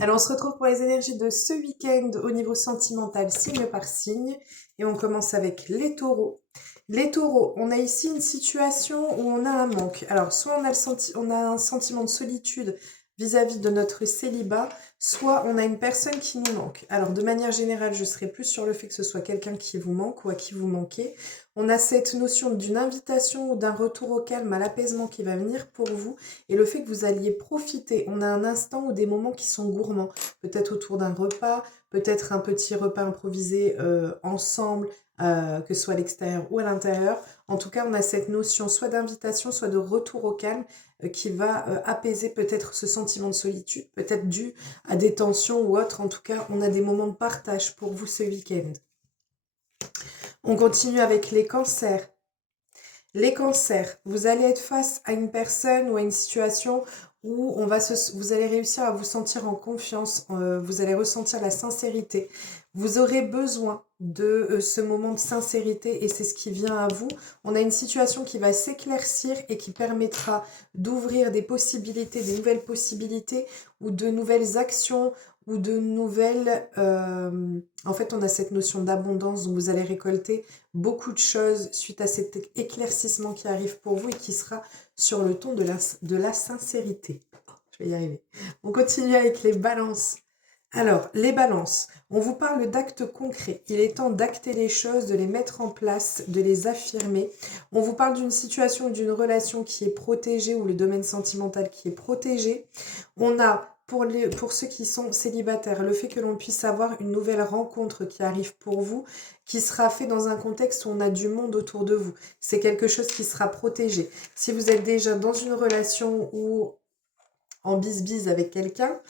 Alors, on se retrouve pour les énergies de ce week-end au niveau sentimental, signe par signe. Et on commence avec les taureaux. Les taureaux, on a ici une situation où on a un manque. Alors, soit on a un sentiment de solitude vis-à-vis de notre célibat, soit on a une personne qui nous manque. Alors, de manière générale, je serais plus sur le fait que ce soit quelqu'un qui vous manque ou à qui vous manquez. On a cette notion d'une invitation ou d'un retour au calme, à l'apaisement qui va venir pour vous. Et le fait que vous alliez profiter, on a un instant ou des moments qui sont gourmands, peut-être autour d'un repas, peut-être un petit repas improvisé ensemble, que ce soit à l'extérieur ou à l'intérieur. En tout cas, on a cette notion soit d'invitation, soit de retour au calme qui va apaiser peut-être ce sentiment de solitude, peut-être dû à des tensions ou autre. En tout cas, on a des moments de partage pour vous ce week-end. On continue avec les cancers. Les cancers, vous allez être face à une personne ou à une situation où vous allez réussir à vous sentir en confiance, vous allez ressentir la sincérité. Vous aurez besoin de ce moment de sincérité et c'est ce qui vient à vous. On a une situation qui va s'éclaircir et qui permettra d'ouvrir des possibilités, des nouvelles possibilités ou de nouvelles actions ou de nouvelles... En fait, on a cette notion d'abondance dont vous allez récolter beaucoup de choses suite à cet éclaircissement qui arrive pour vous et qui sera sur le ton de la sincérité. Je vais y arriver. On continue avec les balances. Alors, les balances, on vous parle d'actes concrets. Il est temps d'acter les choses, de les mettre en place, de les affirmer. On vous parle d'une situation ou d'une relation qui est protégée ou le domaine sentimental qui est protégé. On a pour ceux qui sont célibataires, le fait que l'on puisse avoir une nouvelle rencontre qui arrive pour vous, qui sera fait dans un contexte où on a du monde autour de vous. C'est quelque chose qui sera protégé. Si vous êtes déjà dans une relation ou en bise-bise avec quelqu'un,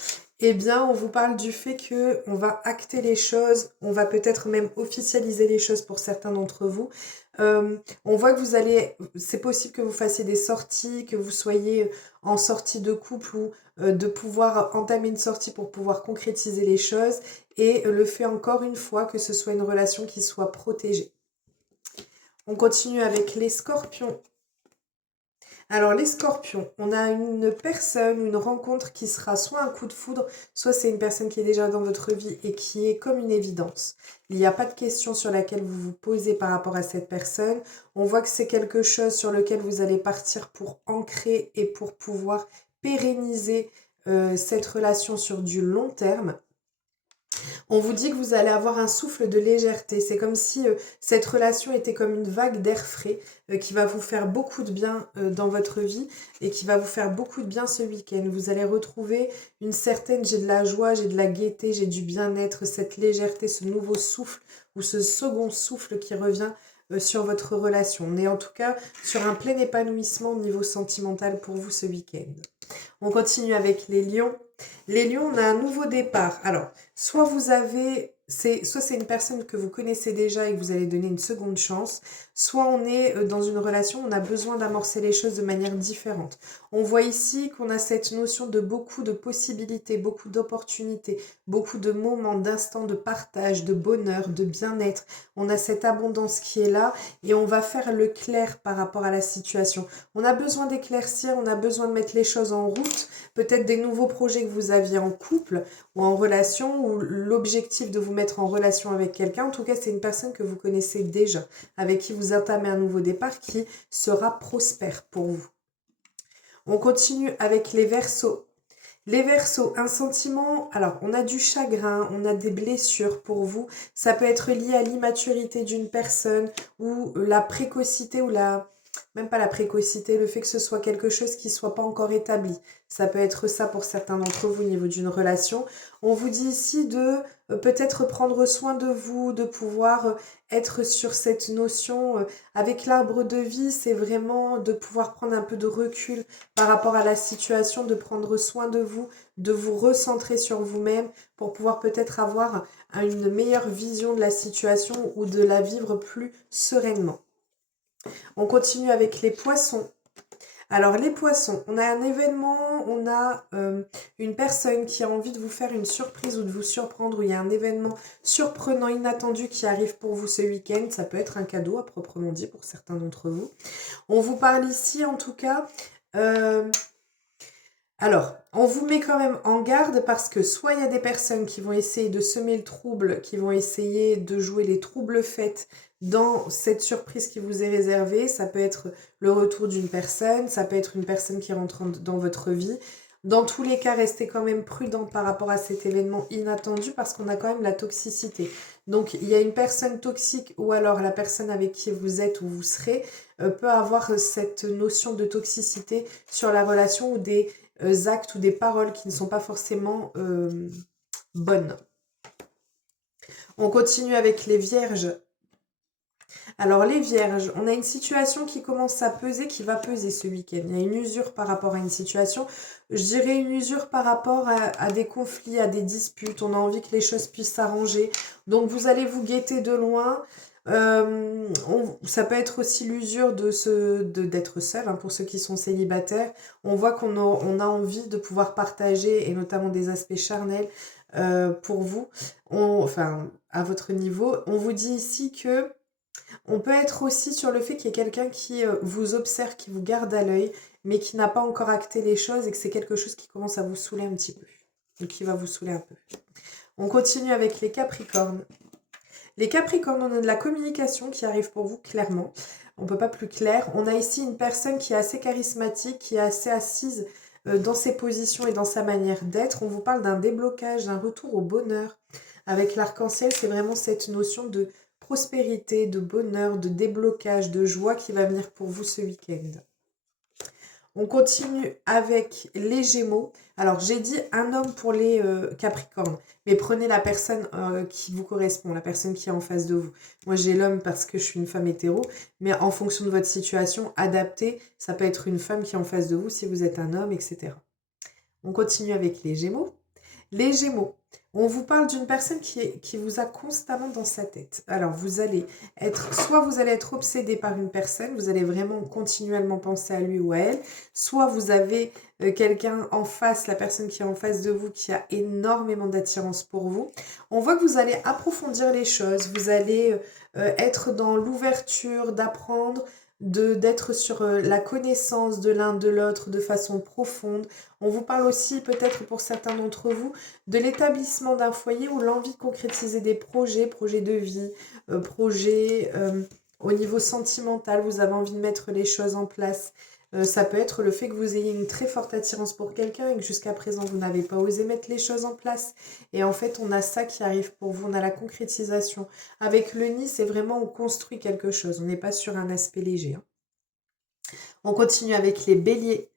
eh bien, on vous parle du fait que on va acter les choses, on va peut-être même officialiser les choses pour certains d'entre vous. On voit que c'est possible que vous fassiez des sorties, que vous soyez en sortie de couple ou de pouvoir entamer une sortie pour pouvoir concrétiser les choses et le fait encore une fois que ce soit une relation qui soit protégée. On continue avec les scorpions. Alors les scorpions, on a une personne, une rencontre qui sera soit un coup de foudre, soit c'est une personne qui est déjà dans votre vie et qui est comme une évidence. Il n'y a pas de question sur laquelle vous vous posez par rapport à cette personne. On voit que c'est quelque chose sur lequel vous allez partir pour ancrer et pour pouvoir pérenniser cette relation sur du long terme. On vous dit que vous allez avoir un souffle de légèreté. C'est comme si cette relation était comme une vague d'air frais qui va vous faire beaucoup de bien dans votre vie et qui va vous faire beaucoup de bien ce week-end. Vous allez retrouver une certaine, j'ai de la joie, j'ai de la gaieté, j'ai du bien-être, cette légèreté, ce nouveau souffle ou ce second souffle qui revient sur votre relation. On est en tout cas sur un plein épanouissement au niveau sentimental pour vous ce week-end. On continue avec les lions. Les lions, on a un nouveau départ. Alors, soit c'est une personne que vous connaissez déjà et que vous allez donner une seconde chance, soit on est dans une relation où on a besoin d'amorcer les choses de manière différente. On voit ici qu'on a cette notion de beaucoup de possibilités, beaucoup d'opportunités, beaucoup de moments, d'instants de partage, de bonheur, de bien-être. On a cette abondance qui est là et on va faire le clair par rapport à la situation. On a besoin d'éclaircir, on a besoin de mettre les choses en route, peut-être des nouveaux projets que vous aviez en couple ou en relation, ou l'objectif de vous mettre en relation avec quelqu'un. En tout cas, c'est une personne que vous connaissez déjà, avec qui vous entamez un nouveau départ qui sera prospère pour vous. On continue avec les Verseaux. Les Verseaux, un sentiment, alors on a du chagrin, on a des blessures pour vous, ça peut être lié à l'immaturité d'une personne ou la précocité ou même pas la précocité, le fait que ce soit quelque chose qui soit pas encore établi. Ça peut être ça pour certains d'entre vous au niveau d'une relation. On vous dit ici de peut-être prendre soin de vous, de pouvoir être sur cette notion. Avec l'arbre de vie, c'est vraiment de pouvoir prendre un peu de recul par rapport à la situation, de prendre soin de vous recentrer sur vous-même pour pouvoir peut-être avoir une meilleure vision de la situation ou de la vivre plus sereinement. On continue avec les poissons. Alors les poissons, on a un événement, on a une personne qui a envie de vous faire une surprise ou de vous surprendre, ou il y a un événement surprenant, inattendu qui arrive pour vous ce week-end. Ça peut être un cadeau à proprement dit pour certains d'entre vous. On vous parle ici en tout cas Alors, on vous met quand même en garde parce que soit il y a des personnes qui vont essayer de semer le trouble, qui vont essayer de jouer les troubles faits dans cette surprise qui vous est réservée. Ça peut être le retour d'une personne, ça peut être une personne qui rentre dans votre vie. Dans tous les cas, restez quand même prudent par rapport à cet événement inattendu parce qu'on a quand même la toxicité. Donc, il y a une personne toxique ou alors la personne avec qui vous êtes ou vous serez peut avoir cette notion de toxicité sur la relation ou des actes ou des paroles qui ne sont pas forcément bonnes. On continue avec les vierges. Alors les vierges, on a une situation qui commence à peser, qui va peser ce week-end. Il y a une usure par rapport à une situation. Je dirais une usure par rapport à des conflits, à des disputes. On a envie que les choses puissent s'arranger. Donc vous allez vous guetter de loin. Ça peut être aussi l'usure d'être seul, hein, pour ceux qui sont célibataires. On voit on a envie de pouvoir partager, et notamment des aspects charnels pour vous. Enfin, à votre niveau. On vous dit ici que on peut être aussi sur le fait qu'il y ait quelqu'un qui vous observe, qui vous garde à l'œil, mais qui n'a pas encore acté les choses et que c'est quelque chose qui commence à vous saouler un petit peu. Ou qui va vous saouler un peu. On continue avec les Capricornes. Les Capricornes, on a de la communication qui arrive pour vous, clairement. On ne peut pas plus clair. On a ici une personne qui est assez charismatique, qui est assez assise dans ses positions et dans sa manière d'être. On vous parle d'un déblocage, d'un retour au bonheur. Avec l'arc-en-ciel, c'est vraiment cette notion de prospérité, de bonheur, de déblocage, de joie qui va venir pour vous ce week-end. On continue avec les Gémeaux. Alors, j'ai dit un homme pour les Capricornes, mais prenez la personne qui vous correspond, la personne qui est en face de vous. Moi, j'ai l'homme parce que je suis une femme hétéro, mais en fonction de votre situation, adaptée, ça peut être une femme qui est en face de vous si vous êtes un homme, etc. On continue avec les Gémeaux. Les Gémeaux, on vous parle d'une personne qui vous a constamment dans sa tête. Alors, soit vous allez être obsédé par une personne, vous allez vraiment continuellement penser à lui ou à elle, soit vous avez quelqu'un en face, la personne qui est en face de vous, qui a énormément d'attirance pour vous. On voit que vous allez approfondir les choses, vous allez être dans l'ouverture, d'apprendre, d'être sur la connaissance de l'un de l'autre de façon profonde. On vous parle aussi, peut-être pour certains d'entre vous, de l'établissement d'un foyer ou l'envie de concrétiser des projets de vie, projets au niveau sentimental, vous avez envie de mettre les choses en place. Ça peut être le fait que vous ayez une très forte attirance pour quelqu'un et que jusqu'à présent vous n'avez pas osé mettre les choses en place. Et en fait, on a ça qui arrive pour vous, on a la concrétisation. Avec le nid, c'est vraiment on construit quelque chose, on n'est pas sur un aspect léger, hein. On continue avec les béliers.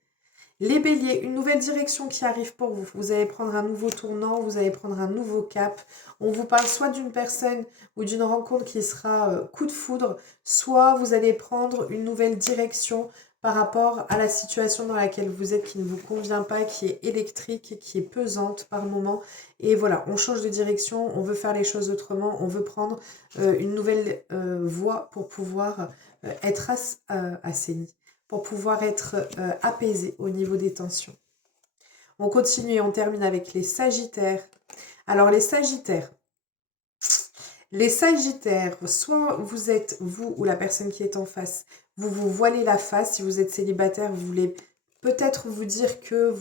Les béliers, une nouvelle direction qui arrive pour vous. Vous allez prendre un nouveau tournant, vous allez prendre un nouveau cap. On vous parle soit d'une personne ou d'une rencontre qui sera coup de foudre, soit vous allez prendre une nouvelle direction par rapport à la situation dans laquelle vous êtes qui ne vous convient pas, qui est électrique, qui est pesante par moment. Et voilà, on change de direction, on veut faire les choses autrement, on veut prendre une nouvelle voie pour pouvoir être assaini, pour pouvoir être apaisé au niveau des tensions. On continue et on termine avec les Sagittaires. Alors les Sagittaires, soit vous êtes, vous ou la personne qui est en face, vous vous voilez la face. Si vous êtes célibataire, vous voulez peut-être vous dire que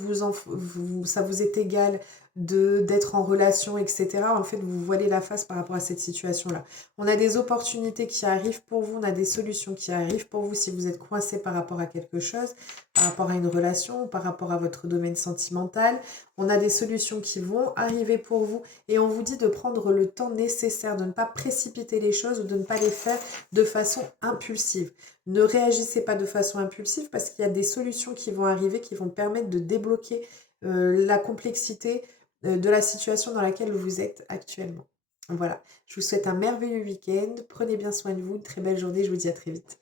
ça vous est égal d'être en relation, etc. En fait, vous voilez la face par rapport à cette situation-là. On a des opportunités qui arrivent pour vous, on a des solutions qui arrivent pour vous si vous êtes coincé par rapport à quelque chose, par rapport à une relation, par rapport à votre domaine sentimental. On a des solutions qui vont arriver pour vous et on vous dit de prendre le temps nécessaire, de ne pas précipiter les choses ou de ne pas les faire de façon impulsive. Ne réagissez pas de façon impulsive parce qu'il y a des solutions qui vont arriver qui vont permettre de débloquer la complexité de la situation dans laquelle vous êtes actuellement. Voilà, je vous souhaite un merveilleux week-end, prenez bien soin de vous, une très belle journée, je vous dis à très vite.